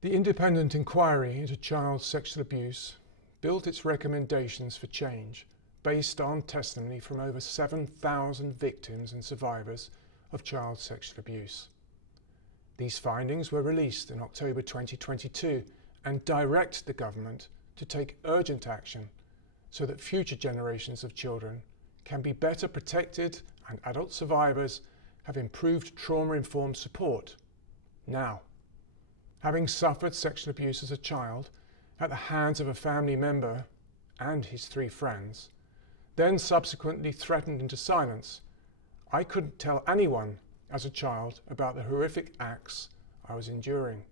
The independent inquiry into child sexual abuse built its recommendations for change based on testimony from over 7,000 victims and survivors of child sexual abuse. These findings were released in October 2022 and direct the government to take urgent action so that future generations of children can be better protected and adult survivors have improved trauma-informed support. Now, having suffered sexual abuse as a child at the hands of a family member and his 3 friends, then subsequently threatened into silence, I couldn't tell anyone as a child about the horrific acts I was enduring.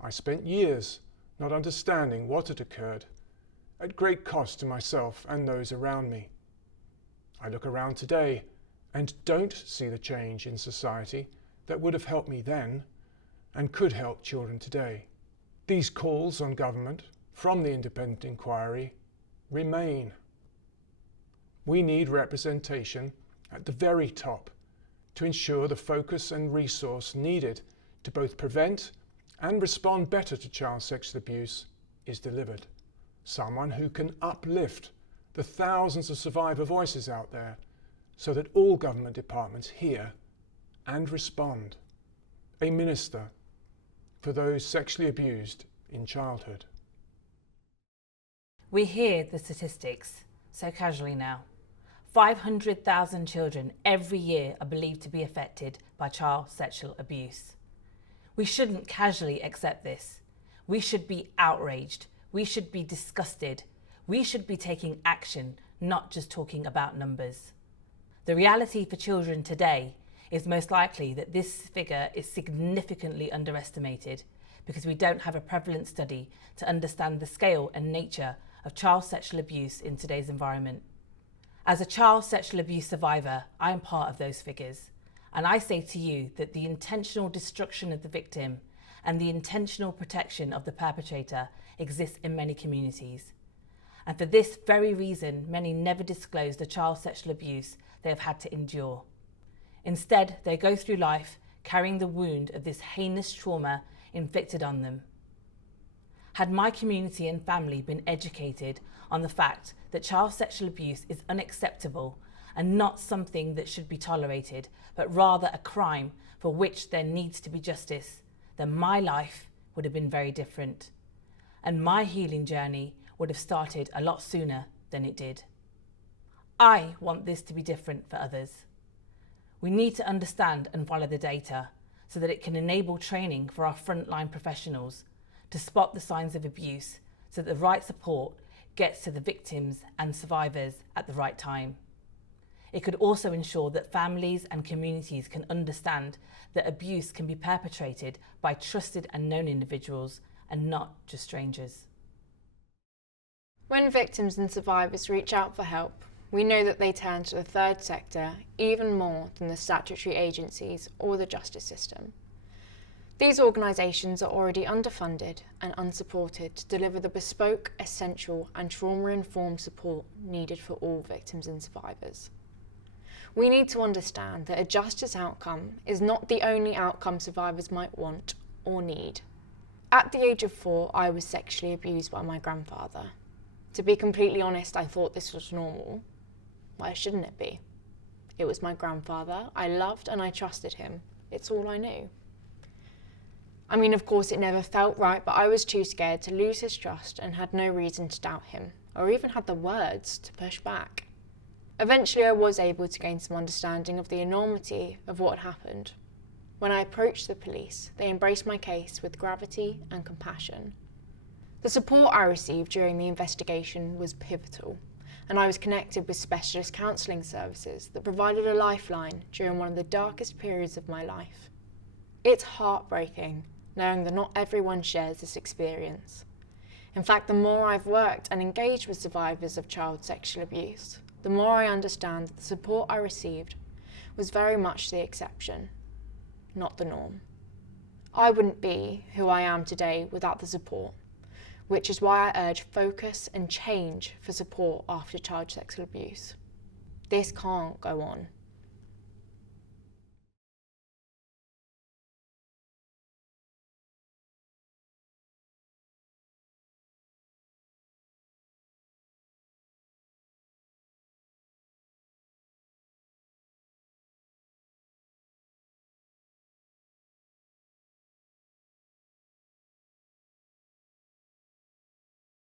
I spent years not understanding what had occurred, at great cost to myself and those around me. I look around today and don't see the change in society that would have helped me then and could help children today. These calls on government from the independent inquiry remain. We need representation at the very top to ensure the focus and resource needed to both prevent and respond better to child sexual abuse is delivered. Someone who can uplift the thousands of survivor voices out there so that all government departments hear and respond. A minister for those sexually abused in childhood. We hear the statistics so casually now. 500,000 children every year are believed to be affected by child sexual abuse. We shouldn't casually accept this. We should be outraged. We should be disgusted. We should be taking action, not just talking about numbers. The reality for children today is most likely that this figure is significantly underestimated because we don't have a prevalent study to understand the scale and nature of child sexual abuse in today's environment. As a child sexual abuse survivor, I am part of those figures, and I say to you that the intentional destruction of the victim and the intentional protection of the perpetrator exists in many communities. And for this very reason, many never disclose the child sexual abuse they have had to endure. Instead, they go through life carrying the wound of this heinous trauma inflicted on them. Had my community and family been educated on the fact that child sexual abuse is unacceptable and not something that should be tolerated, but rather a crime for which there needs to be justice, then my life would have been very different. And my healing journey would have started a lot sooner than it did. I want this to be different for others. We need to understand and follow the data so that it can enable training for our frontline professionals to spot the signs of abuse so that the right support gets to the victims and survivors at the right time. It could also ensure that families and communities can understand that abuse can be perpetrated by trusted and known individuals and not just strangers. When victims and survivors reach out for help, we know that they turn to the third sector even more than the statutory agencies or the justice system. These organisations are already underfunded and unsupported to deliver the bespoke, essential and trauma-informed support needed for all victims and survivors. We need to understand that a justice outcome is not the only outcome survivors might want or need. At the age of 4, I was sexually abused by my grandfather. To be completely honest, I thought this was normal. Why shouldn't it be? It was my grandfather. I loved and I trusted him. It's all I knew. I mean, of course, it never felt right, but I was too scared to lose his trust and had no reason to doubt him, or even had the words to push back. Eventually, I was able to gain some understanding of the enormity of what had happened. When I approached the police, they embraced my case with gravity and compassion. The support I received during the investigation was pivotal, and I was connected with specialist counselling services that provided a lifeline during one of the darkest periods of my life. It's heartbreaking knowing that not everyone shares this experience. In fact, the more I've worked and engaged with survivors of child sexual abuse, the more I understand that the support I received was very much the exception, not the norm. I wouldn't be who I am today without the support, which is why I urge focus and change for support after child sexual abuse. This can't go on.